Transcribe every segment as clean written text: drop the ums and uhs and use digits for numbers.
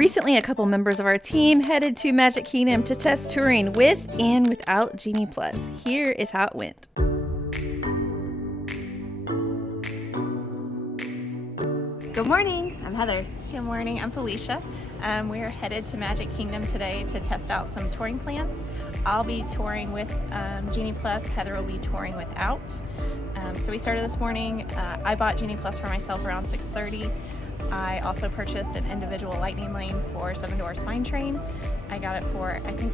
Recently, a couple members of our team headed to Magic Kingdom to test touring with and without Genie Plus. Here is how it went. Good morning, I'm Heather. Good morning, I'm Felicia. We're headed to Magic Kingdom today to test out some touring plans. I'll be touring with Genie Plus, Heather will be touring without. So we started this morning. I bought Genie Plus for myself around 6:30. I also purchased an individual lightning lane for Seven Dwarfs Mine Train. I got it for, I think,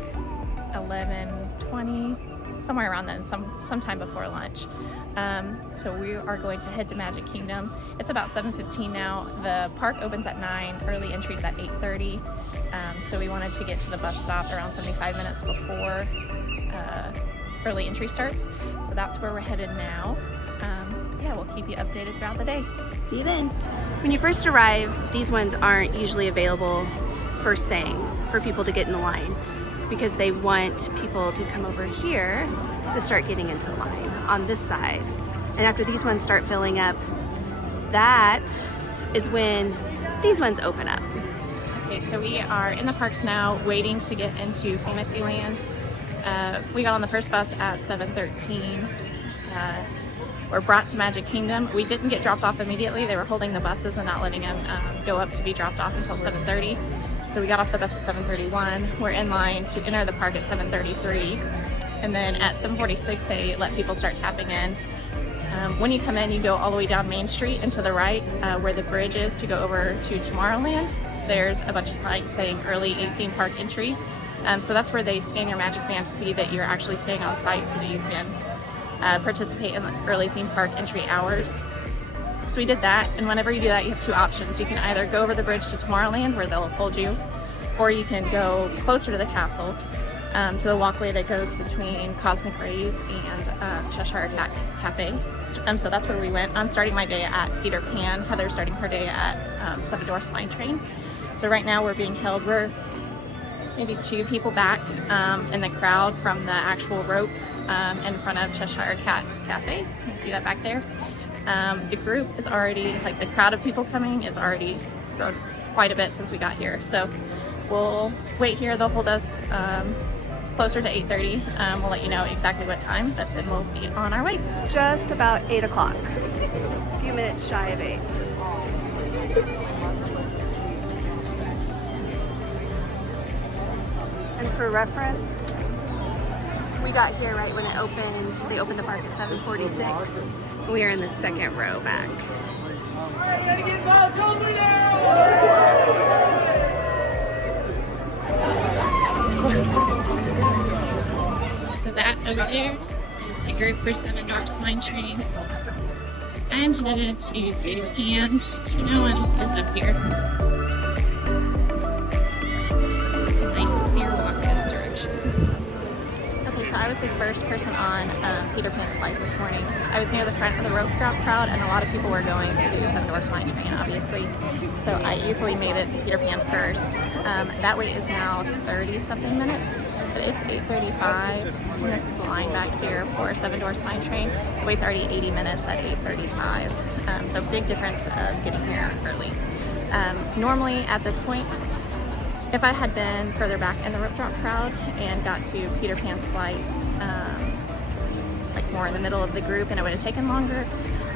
$11.20, somewhere around then, sometime before lunch. So we are going to head to Magic Kingdom. It's about 7:15 now. The park opens at 9, early entry's at 8:30. So we wanted to get to the bus stop around 75 minutes before early entry starts. So that's where we're headed now. Yeah, we'll keep you updated throughout the day. See you then. When you first arrive, these ones aren't usually available first thing for people to get in the line because they want people to come over here to start getting into line on this side. And after these ones start filling up, that is when these ones open up. Okay, so we are in the parks now waiting to get into Fantasyland. We got on the first bus at 7:13. We're brought to Magic Kingdom. We didn't get dropped off immediately. They were holding the buses and not letting them go up to be dropped off until 7:30. So we got off the bus at 7:31. We're in line to enter the park at 7:33. And then at 7:46, they let people start tapping in. When you come in, you go all the way down Main Street and to the right where the bridge is to go over to Tomorrowland. There's a bunch of signs saying early theme park entry. So that's where they scan your Magic Band to see that you're actually staying on site so that you can participate in the early theme park entry hours. So we did that, and whenever you do that, you have two options. You can either go over the bridge to Tomorrowland where they'll hold you, or you can go closer to the castle to the walkway that goes between Cosmic Rays and Cheshire Cat Cafe. So that's where we went. I'm starting my day at Peter Pan. Heather's starting her day at Seven Dwarfs Mine Train. So right now we're being held. We're maybe 2 people back in the crowd from the actual rope in front of Cheshire Cat Cafe. You can see that back there. The group is already, like the crowd of people coming is already grown quite a bit since we got here. So we'll wait here. They'll hold us closer to 8:30. We'll let you know exactly what time, but then we'll be on our way. Just about 8 o'clock. A few minutes shy of 8. And for reference, we got here right when it opened. They opened the park at 7:46. We are in the second row back. So that over there is the group for Seven Dwarfs Mine Train. I'm headed to Peter Pan, so no one is up here. Nice clear walk this direction. Okay, so I was the first person on Peter Pan's flight this morning. I was near the front of the rope drop crowd, and a lot of people were going to Seven Dwarfs Mine Train, obviously. So I easily made it to Peter Pan first. That wait is now 30-something minutes, but it's 8:35, and this is the line back here for Seven Dwarfs Mine Train. The wait's already 80 minutes at 8:35, so big difference of getting here early. Normally at this point, if I had been further back in the rope drop crowd and got to Peter Pan's flight, like more in the middle of the group, and it would have taken longer,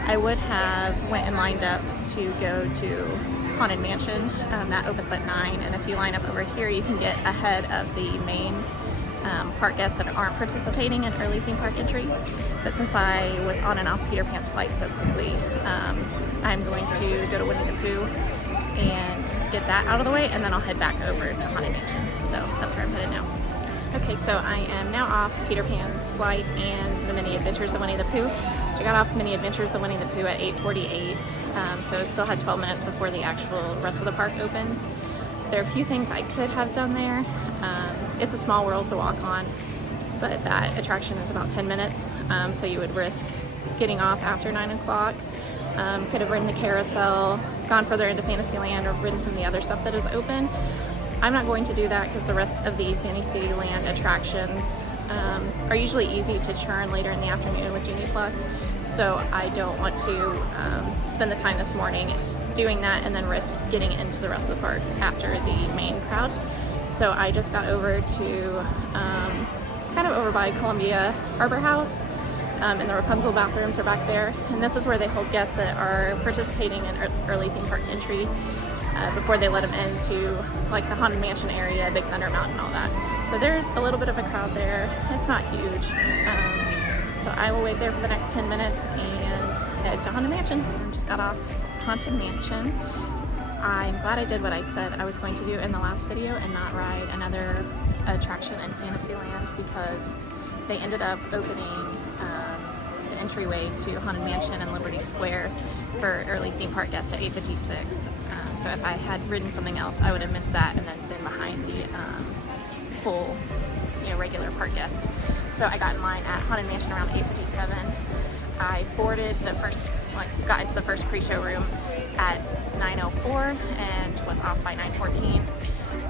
I would have went and lined up to go to Haunted Mansion. That opens at 9, and if you line up over here, you can get ahead of the main park guests that aren't participating in early theme park entry. But since I was on and off Peter Pan's flight so quickly, I'm going to go to Winnie the Pooh and get that out of the way, and then I'll head back over to Haunted Mansion. So that's where I'm headed now. Okay, so I am now off Peter Pan's flight and the Mini Adventures of Winnie the Pooh. I got off Mini Adventures of Winnie the Pooh at 8:48, so I still had 12 minutes before the actual rest of the park opens. There are a few things I could have done there. It's a small world to walk on, but that attraction is about 10 minutes, so you would risk getting off after 9 o'clock. Could have ridden the carousel, gone further into Fantasyland, or ridden some of the other stuff that is open. I'm not going to do that because the rest of the Fantasyland attractions are usually easy to churn later in the afternoon with Genie Plus. So I don't want to spend the time this morning doing that and then risk getting into the rest of the park after the main crowd. So I just got over to kind of over by Columbia Harbor House, and the Rapunzel bathrooms are back there. And this is where they hold guests that are participating in early theme park entry before they let them into like the Haunted Mansion area, Big Thunder Mountain, all that. So there's a little bit of a crowd there. It's not huge. So I will wait there for the next 10 minutes and head to Haunted Mansion. Just got off Haunted Mansion. I'm glad I did what I said I was going to do in the last video and not ride another attraction in Fantasyland, because they ended up opening the entryway to Haunted Mansion and Liberty Square for early theme park guests at 8:56. So if I had ridden something else, I would have missed that and then been behind the full, regular park guest. So I got in line at Haunted Mansion around 8:57. I boarded got into the first pre-show room at 9:04 and was off by 9:14.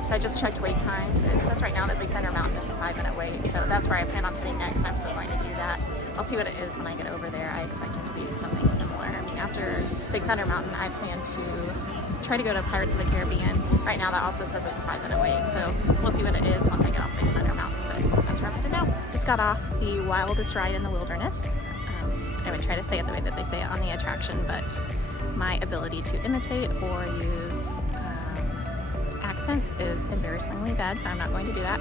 So I just checked wait times. It says right now that Big Thunder Mountain is a 5-minute wait, so that's where I plan on heading next. I'm still going to do that. I'll see what it is when I get over there. I expect it to be something similar. After Big Thunder Mountain, I plan to try to go to Pirates of the Caribbean. Right now that also says it's a 5-minute wait, so we'll see what it is once I get off Big Thunder Mountain, but that's where I'm headed now. Just got off the wildest ride in the wilderness. I would try to say it the way that they say it on the attraction, but my ability to imitate or use accents is embarrassingly bad, so I'm not going to do that.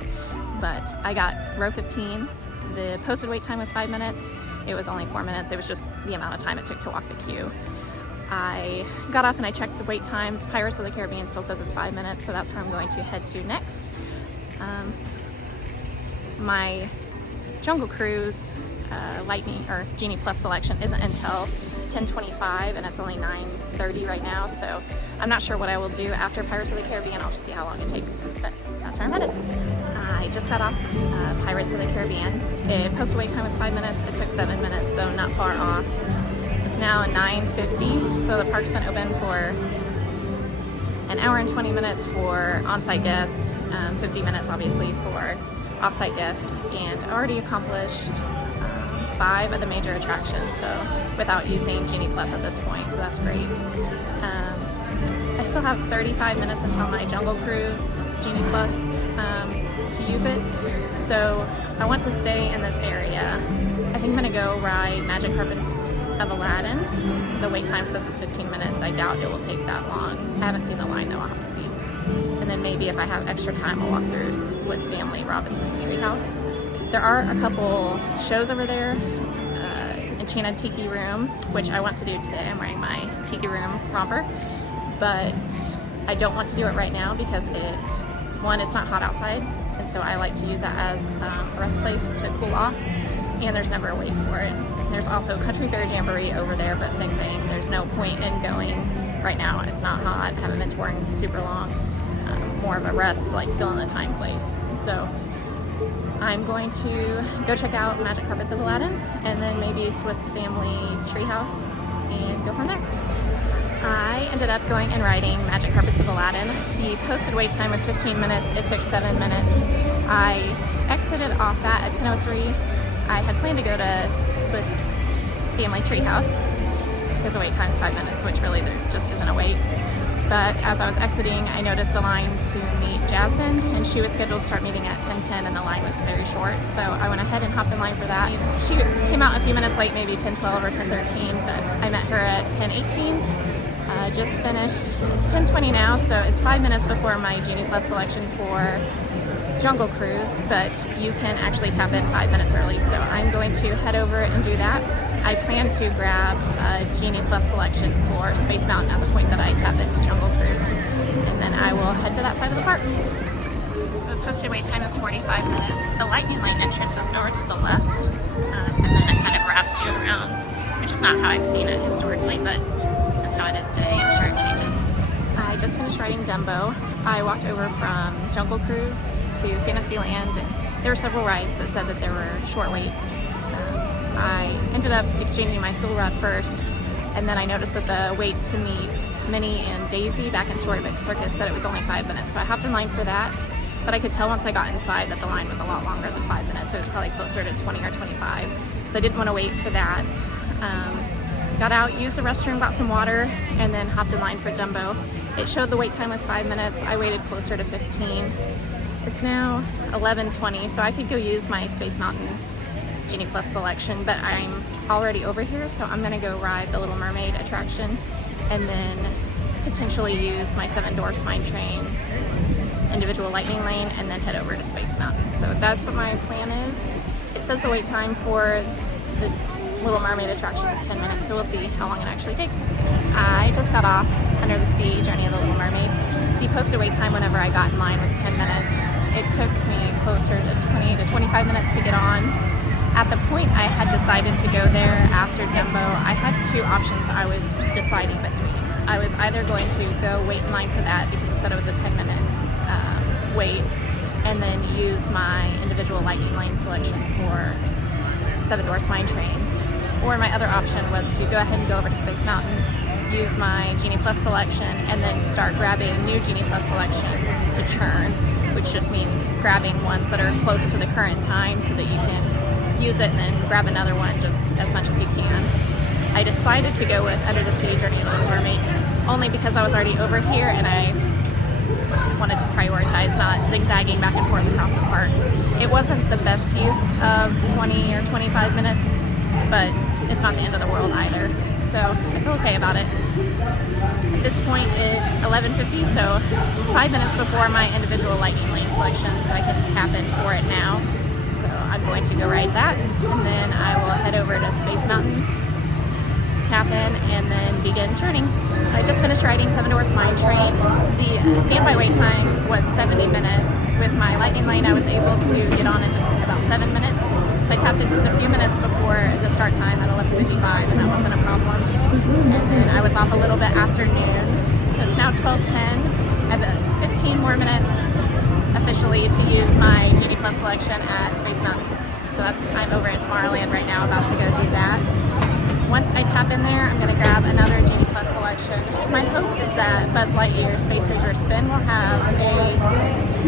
But I got row 15. The posted wait time was 5 minutes. It was only 4 minutes. It was just the amount of time it took to walk the queue. I got off and I checked the wait times. Pirates of the Caribbean still says it's 5 minutes, so that's where I'm going to head to next. My Jungle Cruise Lightning or Genie Plus selection isn't until 10:25, and it's only 9:30 right now, so I'm not sure what I will do after Pirates of the Caribbean. I'll just see how long it takes, but that's where I'm headed. I just got off Pirates of the Caribbean. The posted wait time was 5 minutes. It took 7 minutes, so not far off. It's now 9:50, so the park's been open for an hour and 20 minutes for on-site guests, 50 minutes obviously for off-site guests, and already accomplished 5 of the major attractions, so without using Genie Plus at this point, so that's great. I still have 35 minutes until my Jungle Cruise Genie Plus to use it, so I want to stay in this area. I think I'm gonna go ride Magic Carpets of Aladdin. The wait time says it's 15 minutes. I doubt it will take that long. I haven't seen the line though, I'll have to see. And then maybe if I have extra time, I'll walk through Swiss Family Robinson Treehouse. There are a couple shows over there. Enchanted Tiki Room, which I want to do today. I'm wearing my Tiki Room romper, but I don't want to do it right now because it's not hot outside, and so I like to use that as a rest place to cool off, and there's never a wait for it. There's also Country Bear Jamboree over there, but same thing. There's no point in going right now. It's not hot. I haven't been touring super long. More of a rest, like fill in the time place. So I'm going to go check out Magic Carpets of Aladdin and then maybe Swiss Family Treehouse and go from there. I ended up going and riding Magic Carpets of Aladdin. The posted wait time was 15 minutes. It took 7 minutes. I exited off that at 10:03. I had planned to go to Swiss Family Treehouse because the wait time is 5 minutes, which really there just isn't a wait. But as I was exiting, I noticed a line to meet Jasmine, and she was scheduled to start meeting at 10:10, and the line was very short. So I went ahead and hopped in line for that. She came out a few minutes late, maybe 10:12 or 10:13, but I met her at 10:18. Just finished. It's 10:20 now, so it's 5 minutes before my Genie Plus selection for Jungle Cruise, but you can actually tap in 5 minutes early, so I'm going to head over and do that. I plan to grab a Genie Plus selection for Space Mountain at the point that I tap into Jungle Cruise, and then I will head to that side of the park. So the posted wait time is 45 minutes. The Lightning Lane entrance is over to the left, and then it kind of wraps you around, which is not how I've seen it historically, but that's how it is today. I'm sure it changes. I just finished riding Dumbo. I walked over from Jungle Cruise to Fantasyland, and there were several rides that said that there were short waits. I ended up exchanging my fuel rod first, and then I noticed that the wait to meet Minnie and Daisy back in Storybook Circus said it was only 5 minutes, so I hopped in line for that, but I could tell once I got inside that the line was a lot longer than 5 minutes. It was probably closer to 20 or 25, so I didn't want to wait for that. got out, used the restroom, got some water, and then hopped in line for Dumbo. It showed the wait time was 5 minutes. I waited closer to 15. It's now 11:20, so I could go use my Space Mountain Genie Plus selection, but I'm already over here, so I'm gonna go ride the Little Mermaid attraction and then potentially use my Seven Dwarfs Mine Train individual lightning lane and then head over to Space Mountain. So that's what my plan is. It says the wait time for the Little Mermaid attraction is 10 minutes, so we'll see how long it actually takes. I just got off Under the Sea Journey of the Little Mermaid. The posted wait time whenever I got in line was 10 minutes. It took me closer to 20 to 25 minutes to get on. At the point I had decided to go there after Dumbo, I had two options I was deciding between. I was either going to go wait in line for that because it said it was a 10-minute wait, and then use my individual lightning lane selection for Seven Dwarfs Mine Train. Or my other option was to go ahead and go over to Space Mountain, use my Genie Plus selection, and then start grabbing new Genie Plus selections to churn, which just means grabbing ones that are close to the current time so that you can use it and then grab another one just as much as you can. I decided to go with Under the Sea Journey of the Little Mermaid only because I was already over here and I wanted to prioritize not zigzagging back and forth across the park. It wasn't the best use of 20 or 25 minutes, but it's not the end of the world either, so I feel okay about it. At this point it's 11:50, so it's 5 minutes before my individual lightning lane selection, so I can tap in for it now. So I'm going to go ride that, and then I will head over to Space Mountain, tap in, and then begin churning. So I just finished riding Seven Dwarfs Mine Train. The standby wait time was 70 minutes. With my lightning lane, I was able to get on in just about 7 minutes. So I tapped in just a few minutes before the start time at 11:55, and that wasn't a problem. And then I was off a little bit after noon. So it's now 12:10. I have 15 more minutes officially to use my Genie Plus selection at Space Mountain. So I'm over in Tomorrowland right now, about to go do that. Once I tap in there, I'm going to grab another Genie Plus selection. My hope is that Buzz Lightyear Space Ranger Spin will have a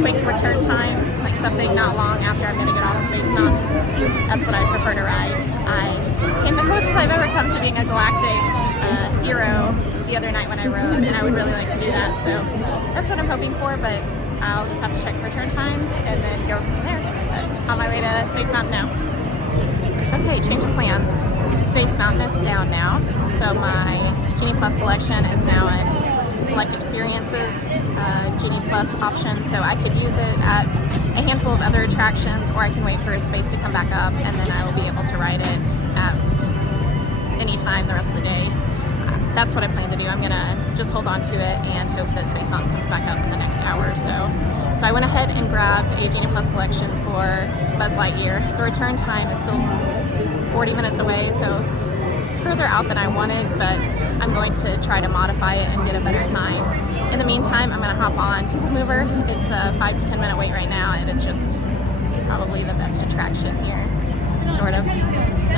quick return time, like something not long after I'm going to get off Space Mountain. That's what I prefer to ride. I came the closest I've ever come to being a galactic hero the other night when I rode, and I would really like to do that. So that's what I'm hoping for, but I'll just have to check return times and then go from there. On my way to Space Mountain now. Okay, change of plans. Space Mountain is down now, so my Genie Plus selection is now in Select Experiences Genie Plus option, so I could use it at a handful of other attractions, or I can wait for space to come back up, and then I will be able to ride it at any time the rest of the day. That's what I plan to do. I'm going to just hold on to it and hope that Space Mountain comes back up in the next hour or so. So I went ahead and grabbed a Genie Plus selection for Buzz Lightyear. The return time is still 40 minutes away, so further out than I wanted, but I'm going to try to modify it and get a better time. In the meantime, I'm going to hop on People Mover. It's a 5 to 10 minute wait right now, and it's just probably the best attraction here, sort of. So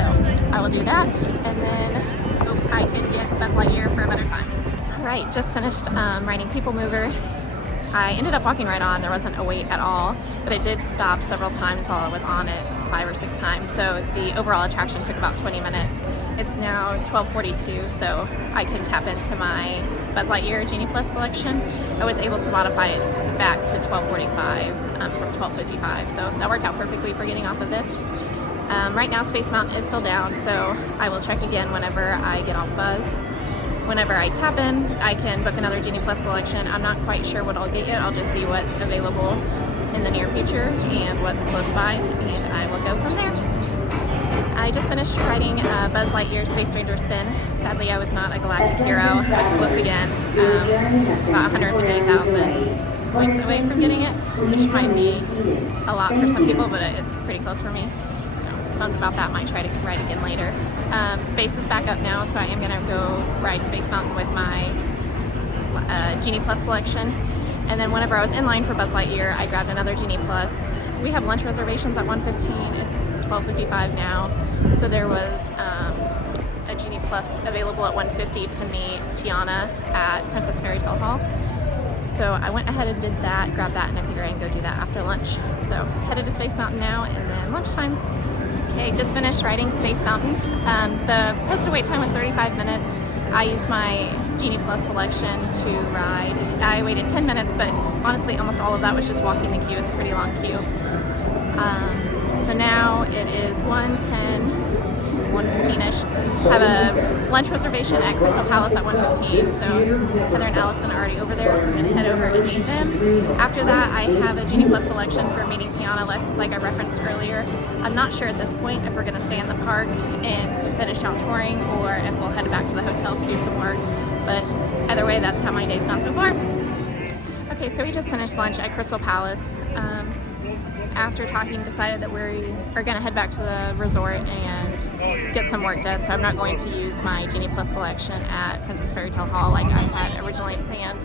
I will do that, and then hope I can get Buzz Lightyear for a better time. All right, just finished riding People Mover. I ended up walking right on. There wasn't a wait at all, but it did stop several times while I was on it, 5 or 6 times. So the overall attraction took about 20 minutes. It's now 12:42, so I can tap into my Buzz Lightyear Genie Plus selection. I was able to modify it back to 12:45 from 12:55, so that worked out perfectly for getting off of this. Right now Space Mountain is still down, so I will check again whenever I get off Buzz. Whenever I tap in, I can book another Genie Plus selection. I'm not quite sure what I'll get yet. I'll just see what's available in the near future and what's close by, and I will go from there. I just finished riding Buzz Lightyear Space Ranger Spin. Sadly, I was not a galactic hero. I was close again, about 158,000 points away from getting it, which might be a lot for some people, but it's pretty close for me. So bummed about that. Might try to ride again later. Space is back up now, so I am going to go ride Space Mountain with my Genie Plus selection. And then whenever I was in line for Buzz Lightyear, I grabbed another Genie Plus. We have lunch reservations at 1:15. It's 12:55 now. So there was a Genie Plus available at 1:50 to meet Tiana at Princess Fairy Tale Hall. So I went ahead and did that, grabbed that, and I figure I can go do that after lunch. So headed to Space Mountain now, and then lunchtime. Okay, just finished riding Space Mountain. The posted wait time was 35 minutes. I used my Genie Plus selection to ride. I waited 10 minutes, but honestly, almost all of that was just walking the queue. It's a pretty long queue. So now it is 1:15-ish. Have a lunch reservation at Crystal Palace at 1:15. So Heather and Allison are already over there, so I'm going to head over and meet them. After that, I have a Genie Plus selection for meeting Tiana, like I referenced earlier. I'm not sure at this point if we're going to stay in the park and to finish out touring, or if we'll head back to the hotel to do some work. But either way, that's how my day's gone so far. Okay, so we just finished lunch at Crystal Palace. After talking, decided that we are going to head back to the resort and get some work done. So I'm not going to use my Genie Plus selection at Princess Fairy Tale Hall like I had originally planned.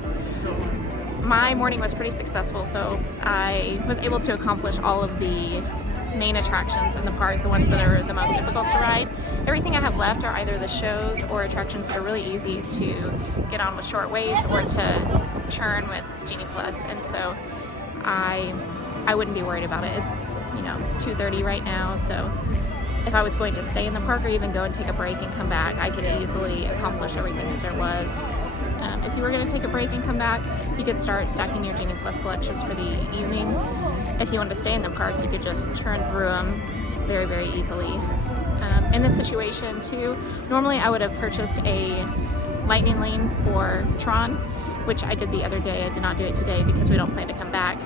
My morning was pretty successful, so I was able to accomplish all of the main attractions in the park, the ones that are the most difficult to ride. Everything I have left are either the shows or attractions that are really easy to get on with short waits or to churn with Genie Plus, and so I wouldn't be worried about it. It's 2:30 right now, so if I was going to stay in the park or even go and take a break and come back, I could easily accomplish everything that there was. If you were going to take a break and come back, you could start stacking your Genie Plus selections for the evening. If you wanted to stay in the park, you could just churn through them very, very easily. In this situation too, normally I would have purchased a lightning lane for Tron, which I did the other day. I did not do it today because we don't plan to come back.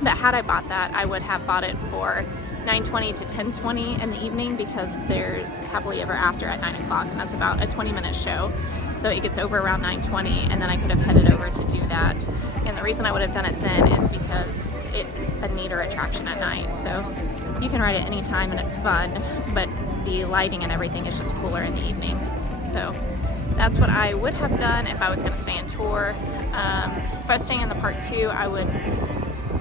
But had I bought that, I would have bought it for 9:20 to 10:20 in the evening, because there's Happily Ever After at 9 o'clock, and that's about a 20-minute show. So it gets over around 9:20, and then I could have headed over to do that. And the reason I would have done it then is because it's a neater attraction at night. So you can ride it anytime and it's fun, but the lighting and everything is just cooler in the evening. So that's what I would have done if I was going to stay and tour. If I was staying in the park too, I would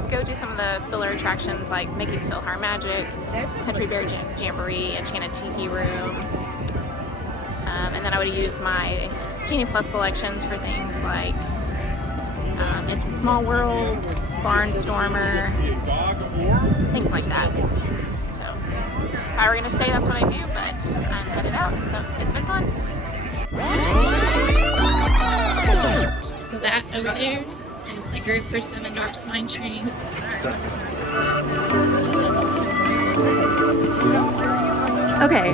go do some of the filler attractions like Mickey's PhilharMagic, Country Bear Jamboree, Enchanted Tiki Room, and then I would use my Genie Plus selections for things like It's a Small World, Barnstormer, things like that. So if I were going to stay, that's what I do, but I'm headed out, so it's been fun. So that over there is the group for Seven Dwarfs Mine Train. Okay,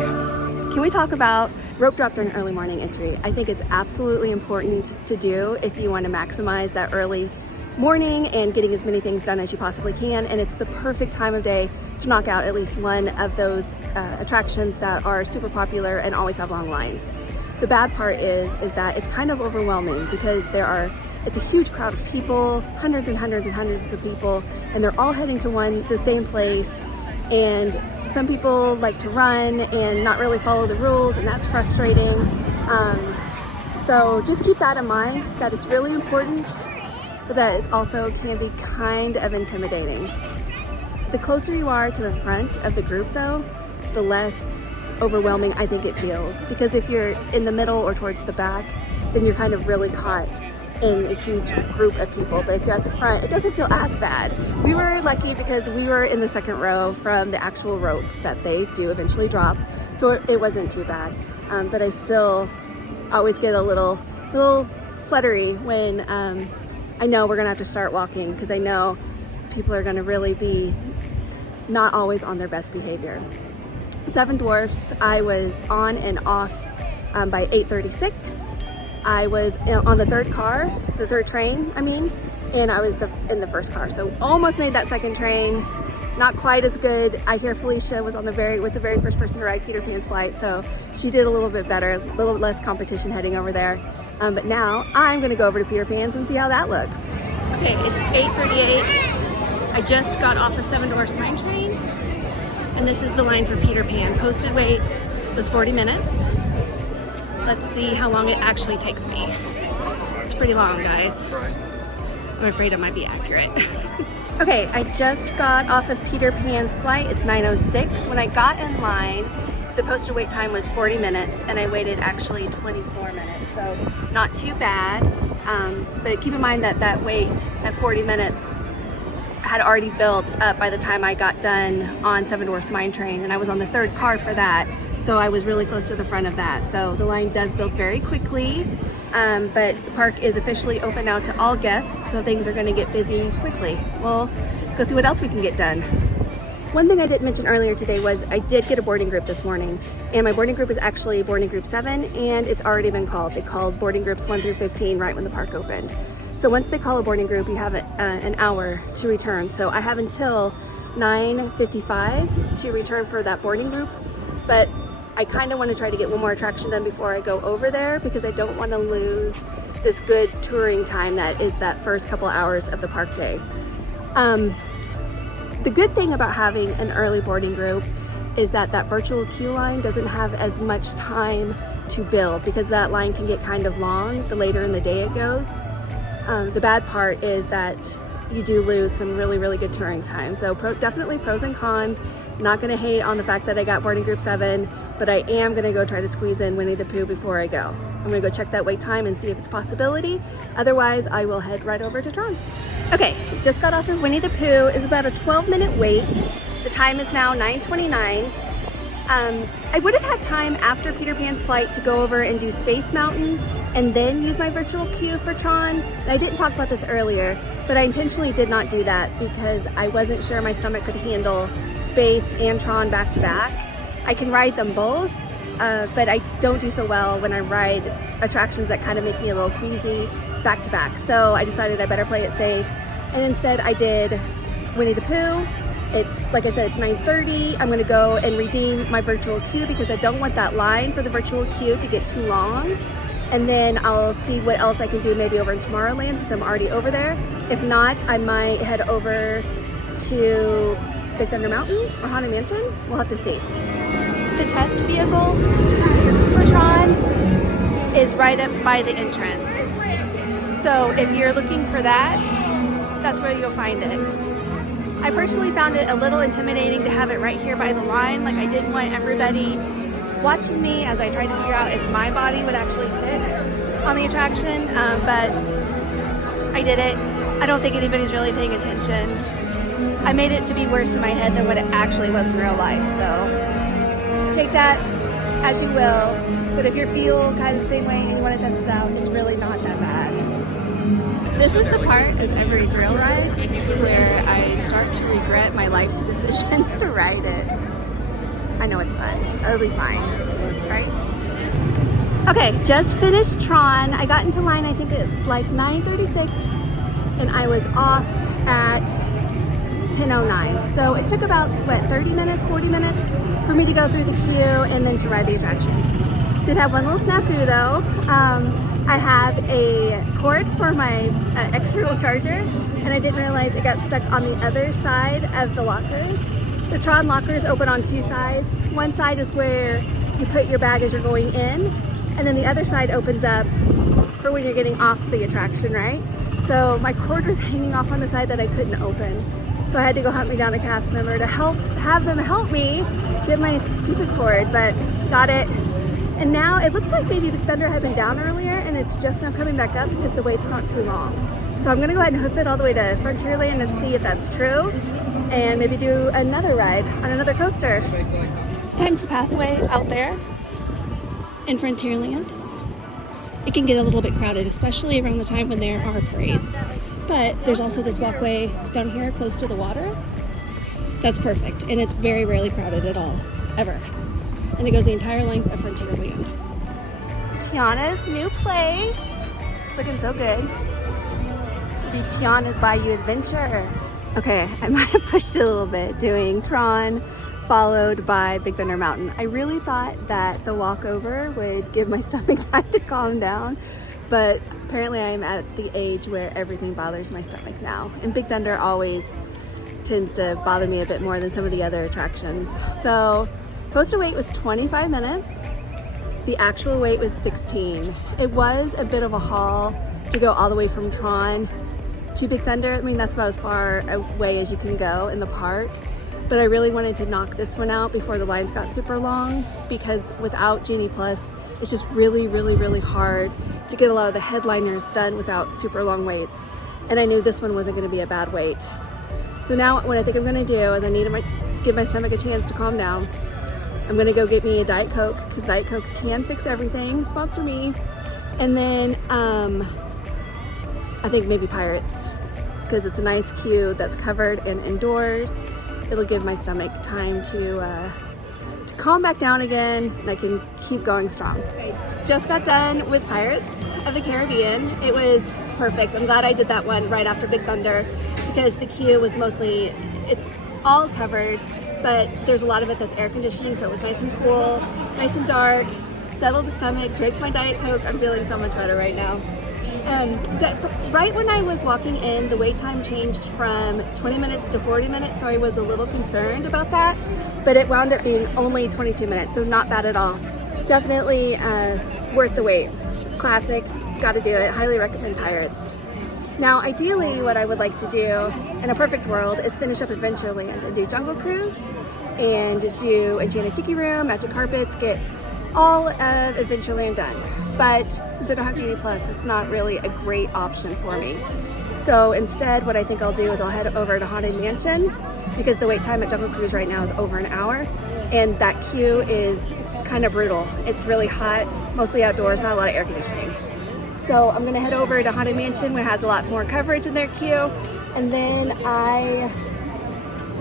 can we talk about rope drop during early morning entry? I think it's absolutely important to do if you want to maximize that early morning and getting as many things done as you possibly can, and it's the perfect time of day to knock out at least one of those attractions that are super popular and always have long lines. The bad part is that it's kind of overwhelming because it's a huge crowd of people, hundreds and hundreds and hundreds of people, and they're all heading to the same place. And some people like to run and not really follow the rules, and that's frustrating. So just keep that in mind, that it's really important, but that it also can be kind of intimidating. The closer you are to the front of the group though, the less overwhelming I think it feels. Because if you're in the middle or towards the back, then you're kind of really caught in a huge group of people. But if you're at the front, it doesn't feel as bad. We were lucky because we were in the second row from the actual rope that they do eventually drop, so it wasn't too bad. But I still always get a little fluttery when I know we're gonna have to start walking, because I know people are gonna really be not always on their best behavior. Seven Dwarfs, I was on and off by 8:36. I was on the third train, and I was in the first car. So almost made that second train, not quite as good. I hear Felicia was the very first person to ride Peter Pan's flight, so she did a little bit better, a little less competition heading over there. But now I'm gonna go over to Peter Pan's and see how that looks. Okay, it's 8:38. I just got off of Seven Dwarfs Mine Train, and this is the line for Peter Pan. Posted wait was 40 minutes. Let's see how long it actually takes me. It's pretty long, guys. I'm afraid it might be accurate. Okay, I just got off of Peter Pan's flight. It's 9:06. When I got in line, the posted wait time was 40 minutes, and I waited actually 24 minutes, so not too bad. But keep in mind that wait at 40 minutes had already built up by the time I got done on Seven Dwarfs Mine Train, and I was on the third car for that, so I was really close to the front of that. So the line does build very quickly, but the park is officially open now to all guests, so things are going to get busy quickly. We'll go see what else we can get done. One thing I didn't mention earlier today was I did get a boarding group this morning, and my boarding group is actually boarding group 7, and it's already been called. They called boarding groups 1 through 15 right when the park opened. So once they call a boarding group, you have an hour to return. So I have until 9:55 to return for that boarding group, but I kind of want to try to get one more attraction done before I go over there because I don't want to lose this good touring time that is that first couple hours of the park day. The good thing about having an early boarding group is that virtual queue line doesn't have as much time to build because that line can get kind of long the later in the day it goes. The bad part is that you do lose some really, really good touring time. So definitely pros and cons. Not gonna hate on the fact that I got boarding group 7, but I am gonna go try to squeeze in Winnie the Pooh before I go. I'm gonna go check that wait time and see if it's a possibility. Otherwise, I will head right over to Tron. Okay, just got off of Winnie the Pooh. It's about a 12-minute wait. The time is now 9:29. I would have had time after Peter Pan's flight to go over and do Space Mountain and then use my virtual queue for Tron. And I didn't talk about this earlier, but I intentionally did not do that because I wasn't sure my stomach could handle Space and Tron back to back. I can ride them both, but I don't do so well when I ride attractions that kind of make me a little queasy back to back. So I decided I better play it safe. And instead I did Winnie the Pooh. It's, like I said, it's 9:30. I'm gonna go and redeem my virtual queue because I don't want that line for the virtual queue to get too long. And then I'll see what else I can do maybe over in Tomorrowland since I'm already over there. If not, I might head over to Big Thunder Mountain or Haunted Mansion. We'll have to see. The test vehicle for Tron is right up by the entrance. So if you're looking for that, that's where you'll find it. I personally found it a little intimidating to have it right here by the line. Like I didn't want everybody watching me as I tried to figure out if my body would actually fit on the attraction, but I did it. I don't think anybody's really paying attention. I made it to be worse in my head than what it actually was in real life, so take that as you will. But if you feel kind of the same way and you want to test it out, it's really not that bad. This is the part of every thrill ride where I start to regret my life's decisions to ride it. I know it's fun. It'll be fine, right? Okay, just finished Tron. I got into line, I think at like 9:36, and I was off at 10:09. So it took about, what, 30 minutes, 40 minutes for me to go through the queue and then to ride the attraction. Did have one little snafu though. I have a cord for my external charger, and I didn't realize it got stuck on the other side of the lockers. The Tron lockers open on two sides. One side is where you put your bag as you're going in, and then the other side opens up for when you're getting off the attraction, right? So my cord was hanging off on the side that I couldn't open. So I had to go hunt me down a cast member to have them help me get my stupid cord, but got it. And now it looks like maybe the Thunder had been down earlier and it's just now coming back up because the wait's not too long. So I'm gonna go ahead and hoof it all the way to Frontierland and see if that's true and maybe do another ride on another coaster. This time's the pathway out there in Frontierland. It can get a little bit crowded, especially around the time when there are parades. But there's also this walkway down here close to the water. That's perfect, and it's very rarely crowded at all, ever. And it goes the entire length of Frontierland. Tiana's new place. It's looking so good. Be Tiana's Bayou Adventure. Okay, I might have pushed it a little bit doing Tron followed by Big Thunder Mountain. I really thought that the walkover would give my stomach time to calm down, but apparently I'm at the age where everything bothers my stomach now. And Big Thunder always tends to bother me a bit more than some of the other attractions. So coaster wait was 25 minutes. The actual wait was 16. It was a bit of a haul to go all the way from Tron to Big Thunder. I mean, that's about as far away as you can go in the park. But I really wanted to knock this one out before the lines got super long, because without Genie Plus, it's just really, really, really hard to get a lot of the headliners done without super long waits. And I knew this one wasn't gonna be a bad wait. So now what I think I'm gonna do is I need to give my stomach a chance to calm down. I'm gonna go get me a Diet Coke because Diet Coke can fix everything. Sponsor me. And then I think maybe Pirates because it's a nice queue that's covered and indoors. It'll give my stomach time to calm back down again and I can keep going strong. Just got done with Pirates of the Caribbean. It was perfect. I'm glad I did that one right after Big Thunder because the queue was mostly, it's all covered, but there's a lot of it that's air conditioning, so it was nice and cool, nice and dark, settled the stomach, drank my Diet Coke. I'm feeling so much better right now. Right when I was walking in, the wait time changed from 20 minutes to 40 minutes, so I was a little concerned about that, but it wound up being only 22 minutes, so not bad at all. Definitely worth the wait. Classic, gotta do it. Highly recommend Pirates. Now, ideally, what I would like to do in a perfect world is finish up Adventureland and do Jungle Cruise and do Enchanted Tiki Room, Magic Carpets, get all of Adventureland done. But since I don't have Genie Plus, it's not really a great option for me. So instead, what I think I'll do is I'll head over to Haunted Mansion because the wait time at Jungle Cruise right now is over an hour and that queue is kind of brutal. It's really hot, mostly outdoors, not a lot of air conditioning. So I'm gonna head over to Haunted Mansion, which has a lot more coverage in their queue, and then I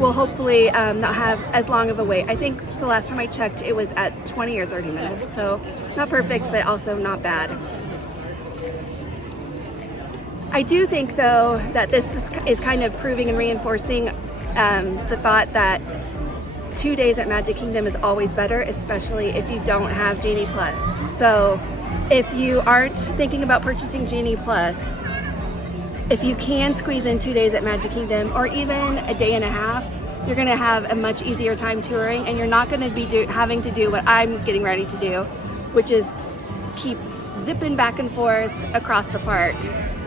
will hopefully not have as long of a wait. I think the last time I checked, it was at 20 or 30 minutes, so not perfect, but also not bad. I do think, though, that this is kind of proving and reinforcing the thought that 2 days at Magic Kingdom is always better, especially if you don't have Genie Plus. So if you aren't thinking about purchasing Genie Plus, if you can squeeze in 2 days at Magic Kingdom or even a day and a half, you're gonna have a much easier time touring and you're not gonna be having to do what I'm getting ready to do, which is keep zipping back and forth across the park.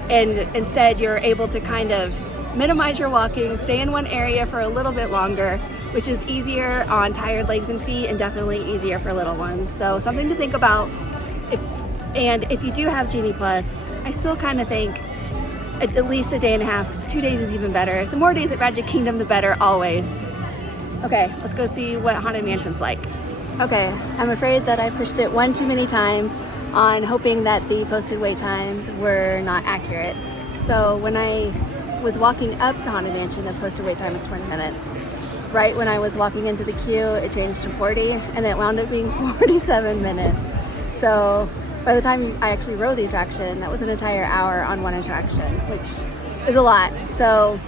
And instead you're able to kind of minimize your walking, stay in one area for a little bit longer, which is easier on tired legs and feet and definitely easier for little ones. So something to think about. If you do have Genie Plus, I still kind of think at least a day and a half, 2 days is even better. The more days at Magic Kingdom, the better always. Okay, let's go see what Haunted Mansion's like. Okay, I'm afraid that I pushed it one too many times on hoping that the posted wait times were not accurate. So when I was walking up to Haunted Mansion, the posted wait time was 20 minutes. Right when I was walking into the queue, it changed to 40 and it wound up being 47 minutes. So by the time I actually rode the attraction, that was an entire hour on one attraction, which is a lot. So,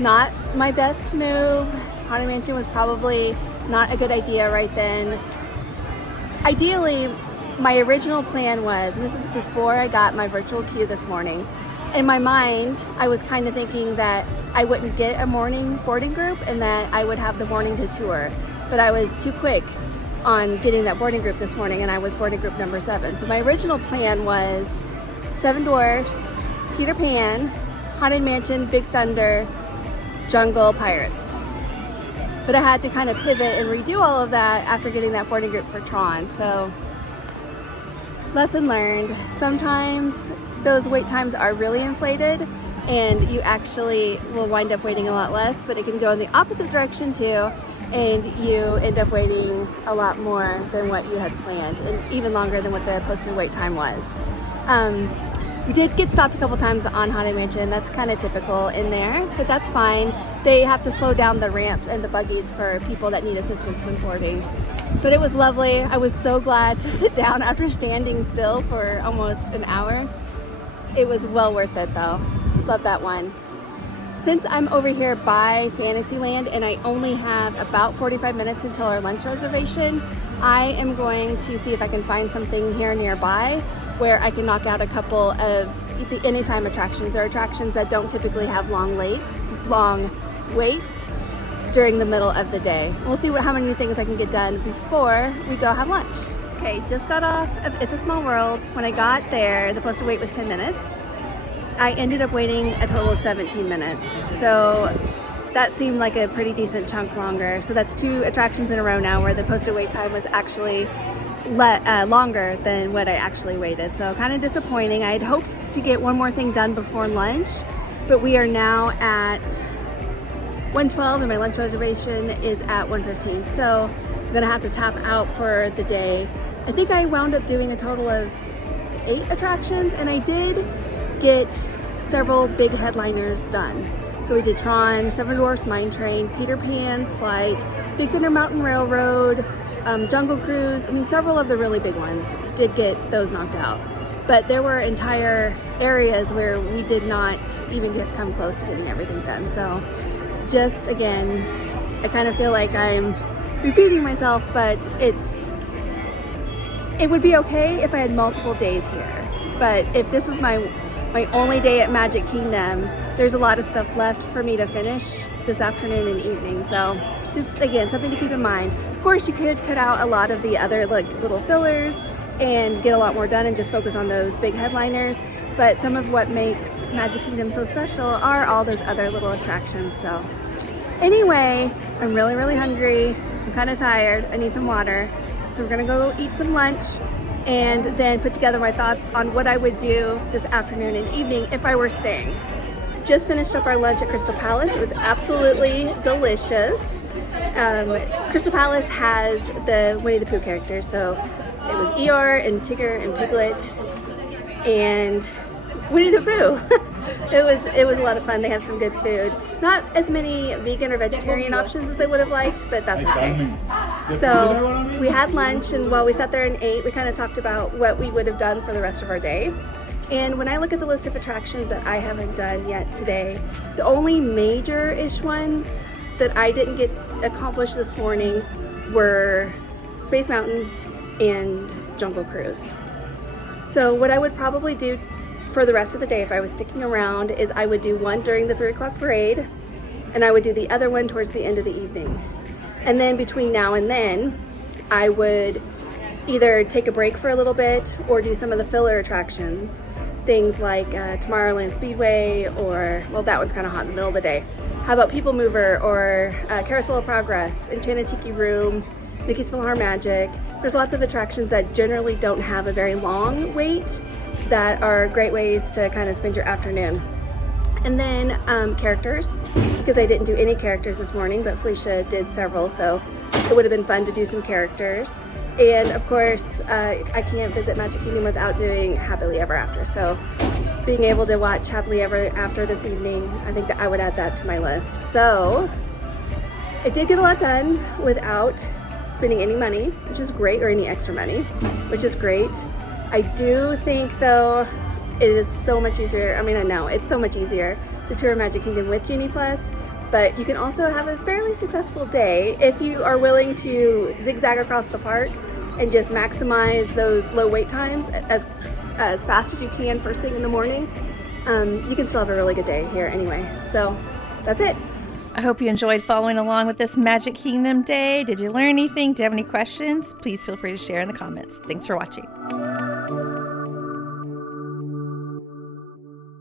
not my best move. Haunted Mansion was probably not a good idea right then. Ideally, my original plan was, and this was before I got my virtual queue this morning, in my mind, I was kind of thinking that I wouldn't get a morning boarding group and that I would have the morning to tour, but I was too quick on getting that boarding group this morning and I was boarding group number 7. So my original plan was Seven Dwarfs, Peter Pan, Haunted Mansion, Big Thunder, Jungle, Pirates. But I had to kind of pivot and redo all of that after getting that boarding group for Tron. So lesson learned, sometimes those wait times are really inflated and you actually will wind up waiting a lot less, but it can go in the opposite direction too. And you end up waiting a lot more than what you had planned and even longer than what the posted wait time was. We did get stopped a couple times on Haunted Mansion. That's kind of typical in there, but that's fine. They have to slow down the ramp and the buggies for people that need assistance when boarding. But it was lovely. I was so glad to sit down after standing still for almost an hour. It was well worth it though. Love that one. Since I'm over here by Fantasyland and I only have about 45 minutes until our lunch reservation, I am going to see if I can find something here nearby where I can knock out a couple of the anytime attractions or attractions that don't typically have long waits during the middle of the day. We'll see how many things I can get done before we go have lunch. Okay, just got off of It's a Small World. When I got there, the posted wait was 10 minutes. I ended up waiting a total of 17 minutes. So that seemed like a pretty decent chunk longer. So that's 2 attractions in a row now where the posted wait time was actually longer than what I actually waited. So kind of disappointing. I had hoped to get one more thing done before lunch, but we are now at 1:12 and my lunch reservation is at 1:15. So I'm gonna have to tap out for the day. I think I wound up doing a total of 8 attractions, and I did get several big headliners done. So we did Tron, Seven Dwarfs Mine Train, Peter Pan's Flight, Big Thunder Mountain Railroad, Jungle Cruise. I mean, several of the really big ones did get those knocked out. But there were entire areas where we did not even come close to getting everything done. So just again, I kind of feel like I'm repeating myself, but it would be okay if I had multiple days here. But if this was my only day at Magic Kingdom, there's a lot of stuff left for me to finish this afternoon and evening. So just again, something to keep in mind. Of course, you could cut out a lot of the other like little fillers and get a lot more done and just focus on those big headliners. But some of what makes Magic Kingdom so special are all those other little attractions. So anyway, I'm really, really hungry. I'm kind of tired. I need some water. So we're gonna go eat some lunch and then put together my thoughts on what I would do this afternoon and evening if I were staying. Just finished up our lunch at Crystal Palace. It was absolutely delicious. Crystal Palace has the Winnie the Pooh characters. So it was Eeyore and Tigger and Piglet and Winnie the Pooh. It was a lot of fun. They have some good food. Not as many vegan or vegetarian options as I would have liked, but that's okay. So we had lunch, and while we sat there and ate, we kind of talked about what we would have done for the rest of our day. And when I look at the list of attractions that I haven't done yet today, the only major-ish ones that I didn't get accomplished this morning were Space Mountain and Jungle Cruise. So what I would probably do for the rest of the day if I was sticking around is I would do one during the 3 o'clock parade, and I would do the other one towards the end of the evening. And then between now and then, I would either take a break for a little bit or do some of the filler attractions. Things like Tomorrowland Speedway, or, well, that one's kind of hot in the middle of the day. How about People Mover or Carousel of Progress, Enchanted Tiki Room, Mickey's PhilharMagic. There's lots of attractions that generally don't have a very long wait that are great ways to kind of spend your afternoon. And then characters, because I didn't do any characters this morning, but Felicia did several, so it would have been fun to do some characters. And of course, I can't visit Magic Kingdom without doing Happily Ever After. So being able to watch Happily Ever After this evening, I think that I would add that to my list. So I did get a lot done without spending any money, which is great, or any extra money, which is great. I do think though, it is so much easier. I mean, I know it's so much easier to tour Magic Kingdom with Genie Plus, but you can also have a fairly successful day if you are willing to zigzag across the park and just maximize those low wait times as fast as you can first thing in the morning. You can still have a really good day here anyway. So that's it. I hope you enjoyed following along with this Magic Kingdom day. Did you learn anything? Do you have any questions? Please feel free to share in the comments. Thanks for watching.